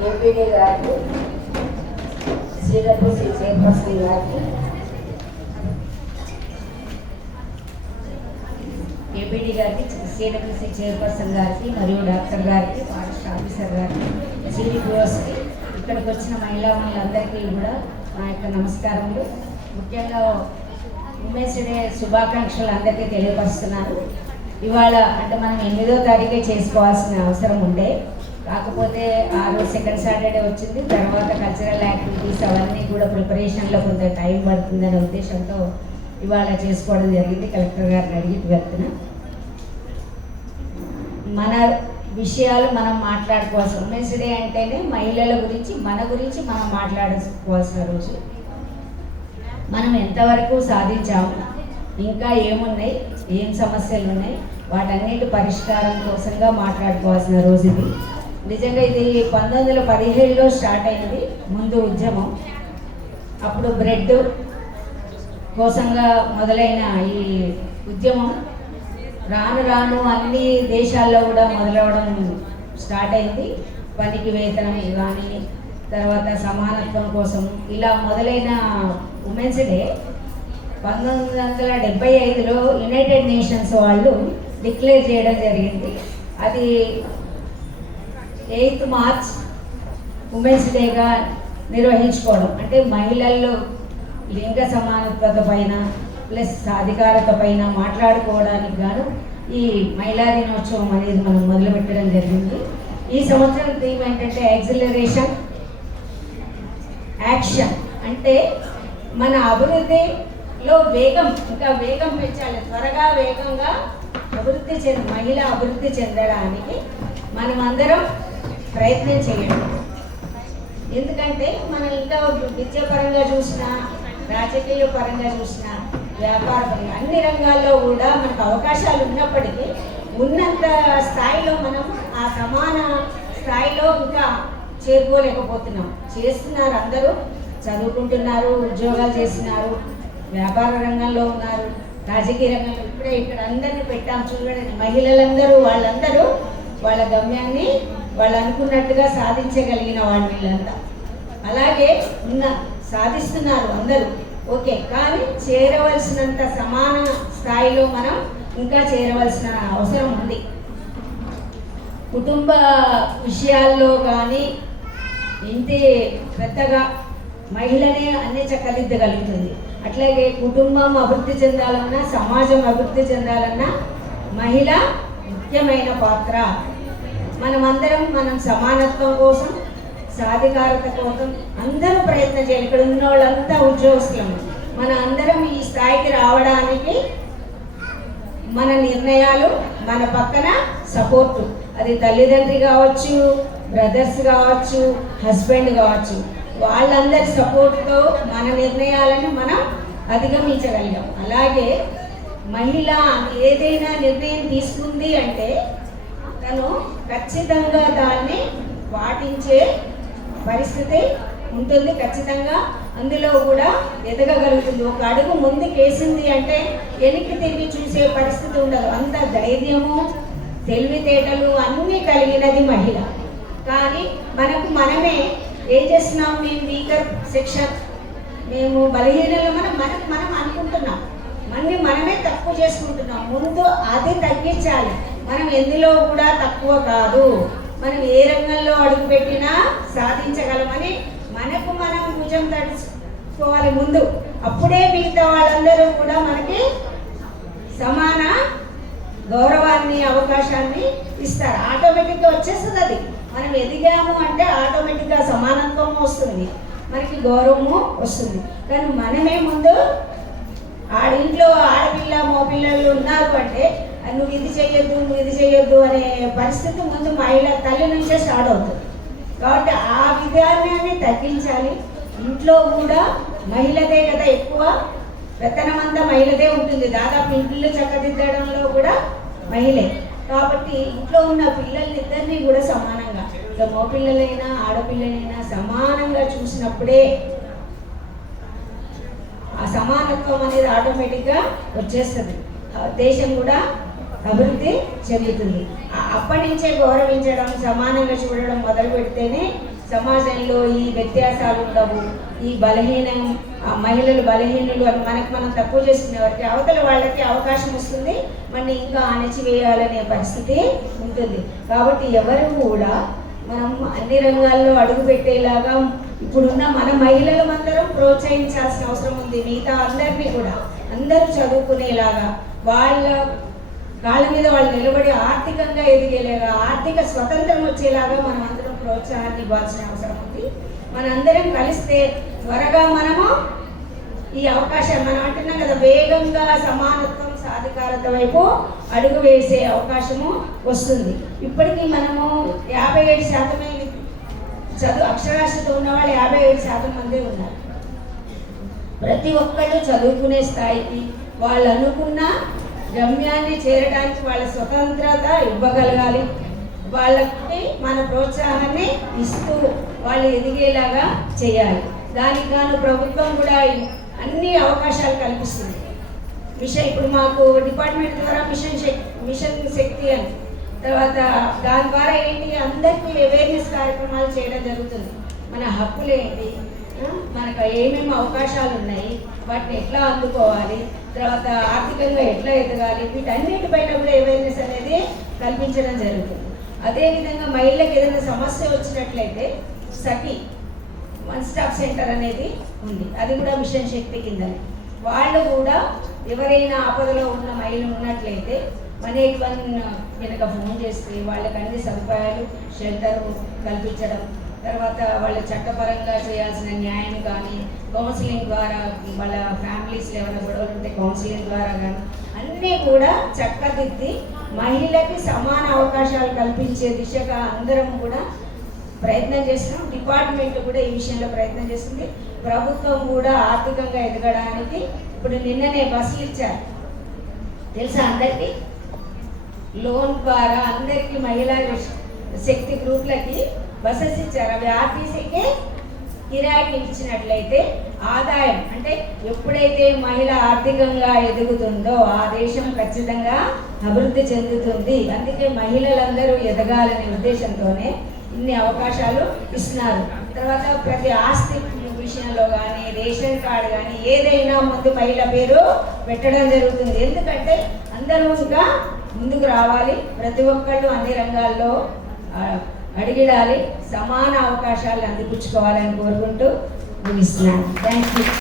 MPD గారికి CWC chairperson గారికి APD గారికి సిడబ్ల్యూసీ చైర్పర్సన్ గారికి మరియు డాక్టర్ గారికి ఫారెస్ట్ ఆఫీసర్ గారికి సిడిపిఓస్కి ఇక్కడికి వచ్చిన మహిళా మహిళలందరికీ కూడా మా యొక్క నమస్కారములు. ముఖ్యంగా ఉమెన్స్ డే శుభాకాంక్షలు అందరికీ తెలియపరుస్తున్నారు ఇవాళ అంటే మనం ఎనిమిదో తారీఖే చేసుకోవాల్సిన అవసరం ఉండే కాకపోతే ఆ రోజు సెకండ్ సాటర్డే వచ్చింది తర్వాత కల్చరల్ యాక్టివిటీస్ అవన్నీ కూడా ప్రిపరేషన్లో కొంత టైం పడుతుందనే ఉద్దేశంతో ఇవాళ చేసుకోవడం జరిగింది. కలెక్టర్ గారిని అడిగి వెళ్తున్నా. మన విషయాలు మనం మాట్లాడుకోవాల్సిన ఉమెన్స్ డే అంటేనే మహిళల గురించి మన గురించి మనం మాట్లాడుకోవాల్సిన రోజు. మనం ఎంతవరకు సాధించాము ఇంకా ఏమున్నాయి ఏం సమస్యలు ఉన్నాయి? వాటన్నిటి పరిష్కారం కోసంగా మాట్లాడుకోవాల్సిన రోజు ఇది. నిజంగా ఇది పంతొమ్మిది వందల పదిహేడులో స్టార్ట్ అయింది ముందు ఉద్యమం. అప్పుడు బ్రెడ్ కోసంగా మొదలైన ఈ ఉద్యమం రాను రాను అన్ని దేశాల్లో కూడా మొదలవడం స్టార్ట్ అయింది. పనికి వేతనం కానీ తర్వాత సమానత్వం కోసం ఇలా మొదలైన ఉమెన్స్ డే పంతొమ్మిది వందల డెబ్బై ఐదులో యునైటెడ్ నేషన్స్ వాళ్ళు డిక్లేర్ చేయడం జరిగింది. అది ఎయిత్ మార్చ్ ఉమెన్స్ డేగా నిర్వహించుకోవడం. అంటే మహిళల్లో లింగ సమానత్వత పైన ప్లస్ అధికారత పైన మాట్లాడుకోవడానికి గాను ఈ మహిళా దినోత్సవం అనేది మనం మొదలుపెట్టడం జరిగింది. ఈ సంవత్సరం థీమ్ ఏంటంటే యాక్సిలరేషన్ యాక్షన్ అంటే మన అభివృద్ధి లో వేగం ఇంకా వేగం పెంచాలి. త్వరగా వేగంగా అభివృద్ధి చెంద మహిళ అభివృద్ధి చెందడానికి మనం అందరం ప్రయత్నం చేయడం. ఎందుకంటే మనం ఇంకా విద్యాపరంగా చూసినా రాజకీయ పరంగా చూసినా వ్యాపార పరంగా అన్ని రంగాల్లో కూడా మనకు అవకాశాలు ఉన్నప్పటికీ ఉన్నంత స్థాయిలో మనం ఆ సమాన స్థాయిలో ఇంకా చేరుకోలేకపోతున్నాం. చేస్తున్నారు అందరూ చదువుకుంటున్నారు ఉద్యోగాలు చేస్తున్నారు వ్యాపార రంగంలో ఉన్నారు రాజకీయ రంగంలో ఇప్పుడే ఇక్కడ అందరినీ పెట్టాం చూడండి. మహిళలందరూ వాళ్ళందరూ వాళ్ళ గమ్యాన్ని వాళ్ళు అనుకున్నట్టుగా సాధించగలిగిన వాళ్ళు వీళ్ళంతా. అలాగే ఉన్న సాధిస్తున్నారు అందరూ. ఓకే కానీ చేరవలసినంత సమాన స్థాయిలో మనం ఇంకా చేరవలసిన అవసరం ఉంది. కుటుంబ విషయాల్లో కానీ ఇంటి పెద్దగా మహిళనే అన్ని చక్కదిద్దగలుగుతుంది అట్లాగే కుటుంబం అభివృద్ధి చెందాలన్నా సమాజం అభివృద్ధి చెందాలన్నా మహిళ ముఖ్యమైన పాత్ర. మనమందరం మనం సమానత్వం కోసం సాధికారత కోసం అందరూ ప్రయత్నం చేయాలి. ఇక్కడ ఉన్న వాళ్ళంతా ఉద్యోగస్తులం. మన అందరం ఈ స్థాయికి రావడానికి మన నిర్ణయాలు మన పక్కన సపోర్టు. అది తల్లిదండ్రి కావచ్చు బ్రదర్స్ కావచ్చు హస్బెండ్ కావచ్చు. వాళ్ళందరి సపోర్ట్తో మన నిర్ణయాలను మనం అధిగమించగలిగాం. అలాగే మహిళ ఏదైనా నిర్ణయం తీసుకుంది అంటే తను ఖచ్చితంగా దాన్ని పాటించే పరిస్థితి ఉంటుంది. ఖచ్చితంగా అందులో కూడా ఎదగగలుగుతుంది. ఒక అడుగు ముందుకేసింది అంటే వెనక్కి తిరిగి చూసే పరిస్థితి ఉండదు. అంత ధైర్యము తెలివితేటలు అన్నీ కలిగినది మహిళ. కానీ మనకు మనమే ఏం చేస్తున్నాం? మేము వీకర్ సెక్షన్ మేము బలహీనలు మనం మనకు మనం అనుకుంటున్నాం. మనని మనమే తక్కువ చేసుకుంటున్నాం. ముందు అది తగ్గించాలి. మనం ఎందులో కూడా తక్కువ కాదు. మనం ఏ రంగంలో అడుగుపెట్టినా సాధించగలమని మనకు మనం భుజం తడుచుకోవాలి ముందు. అప్పుడే మిగతా వాళ్ళందరూ కూడా మనకి సమాన గౌరవాన్ని అవకాశాన్ని ఇస్తారు. ఆటోమేటిక్గా వచ్చేస్తుంది అది. మనం ఎదిగాము అంటే ఆటోమేటిక్ సమానత్వం వస్తుంది. మనకి గౌరవము వస్తుంది. కానీ మనమే ముందు ఆడింట్లో ఆడపిల్ల మోపిల్లలు ఉన్నారు అంటే నువ్వు ఇది చేయొద్దు నువ్వు ఇది చేయొద్దు అనే పరిస్థితి ముందు మహిళ తల్లి నుంచే స్టార్ట్ అవుతుంది. కాబట్టి ఆ విధానాన్ని తగ్గించాలి. ఇంట్లో కూడా మహిళదే కదా ఎక్కువ. పెత్తనమంతా మహిళదే ఉంటుంది. దాదాపు ఇంట్లో చక్కదిద్దడంలో కూడా మహిళే. కాబట్టి ఇంట్లో ఉన్న పిల్లల్ని ఇద్దరిని కూడా సమానంగా ఇక మగపిల్లలైనా ఆడపిల్లలైనా సమానంగా చూసినప్పుడే ఆ సమానత్వం అనేది ఆటోమేటిక్గా వచ్చేస్తుంది. దేశం కూడా అభివృద్ధి చెందుతుంది. అప్పటి నుంచే గౌరవించడం సమానంగా చూడడం మొదలు పెడితేనే సమాజంలో ఈ వ్యత్యాసాలు ఉండవు. ఈ బలహీనం మహిళలు బలహీనులు అని మనకు మనం తక్కువ చేసుకునే వారికి అవతల వాళ్ళకి అవకాశం వస్తుంది. మన ఇంకా అణచివేయాలనే పరిస్థితి ఉంటుంది. కాబట్టి ఎవరు కూడా మనం అన్ని రంగాల్లో అడుగు పెట్టేలాగా ఇప్పుడున్న మన మహిళలు అందరం ప్రోత్సహించాల్సిన అవసరం ఉంది. మిగతా అందరినీ కూడా అందరూ చదువుకునేలాగా వాళ్ళ కాళ్ళ మీద వాళ్ళు నిలబడి ఆర్థికంగా ఎదిగేలాగా ఆర్థిక స్వతంత్రం వచ్చేలాగా మనం అందరం ప్రోత్సాహాన్ని ఇవ్వాల్సిన అవసరం ఉంది. మనందరం కలిస్తే త్వరగా మనము ఈ అవకాశం మనం అంటున్నాం కదా వేగంగా సమానత్వం సాధికారత వైపు అడుగు వేసే అవకాశము వస్తుంది. ఇప్పటికీ మనము యాభై ఏడు శాతమే చదువు అక్షరాస్యత ఉన్న వాళ్ళు యాభై ఏడు శాతం మంది ఉన్నారు. ప్రతి ఒక్కళ్ళు చదువుకునే స్థాయికి వాళ్ళు అనుకున్న గమ్యాన్ని చేరడానికి వాళ్ళ స్వతంత్రత ఇవ్వగలగాలి. వాళ్ళకి మన ప్రోత్సాహాన్ని ఇస్తూ వాళ్ళు ఎదిగేలాగా చేయాలి. దానికి గాను ప్రభుత్వం కూడా అన్ని అవకాశాలు కల్పిస్తుంది. మిషన్ ఇప్పుడు మాకు డిపార్ట్మెంట్ ద్వారా మిషన్ శక్తి మిషన్ శక్తి అని. తర్వాత దాని ద్వారా ఏంటి అందరికీ అవేర్నెస్ కార్యక్రమాలు చేయడం జరుగుతుంది. మన హక్కులు ఏంటి? మనకు ఏమేమి అవకాశాలు ఉన్నాయి? వాటిని ఎట్లా అందుకోవాలి? తర్వాత ఆర్థికంగా ఎట్లా ఎదగాలి? వీటన్నిటిపైన కూడా అవేర్నెస్ అనేది కల్పించడం జరుగుతుంది. అదేవిధంగా మహిళలకు ఏదైనా సమస్య వచ్చినట్లయితే సఖి వన్ స్టాప్ సెంటర్ అనేది ఉంది. అది కూడా మిషన్ శక్తి కిందనే. వాళ్ళు కూడా ఎవరైనా ఆపదలో ఉన్న మహిళ ఉన్నట్లయితే మనీ వన్ కనుక ఫోన్ చేస్తే వాళ్ళకి అన్ని సదుపాయాలు షెల్టర్ కల్పించడం తర్వాత వాళ్ళ చట్టపరంగా చేయాల్సిన న్యాయం కానీ కౌన్సిలింగ్ ద్వారా వాళ్ళ ఫ్యామిలీస్లో ఏమైనా గొడవలు ఉంటే కౌన్సిలింగ్ ద్వారా కానీ అన్నీ కూడా చక్కదిద్ది మహిళకి సమాన అవకాశాలు కల్పించే దిశగా అందరం కూడా ప్రయత్నం చేస్తున్నాం. డిపార్ట్మెంట్ కూడా ఈ విషయంలో ప్రయత్నం చేస్తుంది. ప్రభుత్వం కూడా ఆర్థికంగా ఎదగడానికి ఇప్పుడు నిన్ననే బస్సులు ఇచ్చారు. తెలుసా అందరికీ? లోన్ ద్వారా అందరికీ మహిళా శక్తి గ్రూప్లకి బస్సెస్ ఇచ్చారు. అవి ఆర్టీసీకి కిరాయికి ఇచ్చినట్లయితే ఆదాయం అంటే ఎప్పుడైతే మహిళ ఆర్థికంగా ఎదుగుతుందో ఆ దేశం ఖచ్చితంగా అభివృద్ధి చెందుతుంది. అందుకే మహిళలందరూ ఎదగాలనే ఉద్దేశంతోనే ఇన్ని అవకాశాలు ఇస్తున్నారు. తర్వాత ప్రతి ఆస్తి విషయంలో కానీ రేషన్ కార్డు కానీ ఏదైనా ముందు మహిళ పేరు పెట్టడం జరుగుతుంది. ఎందుకంటే అందరూ ఇంకా ముందుకు రావాలి. ప్రతి ఒక్కళ్ళు అన్ని రంగాల్లో అడిగిడాలి. సమాన అవకాశాలు అందిపుచ్చుకోవాలని కోరుకుంటూ ముగిస్తున్నాను. Thank you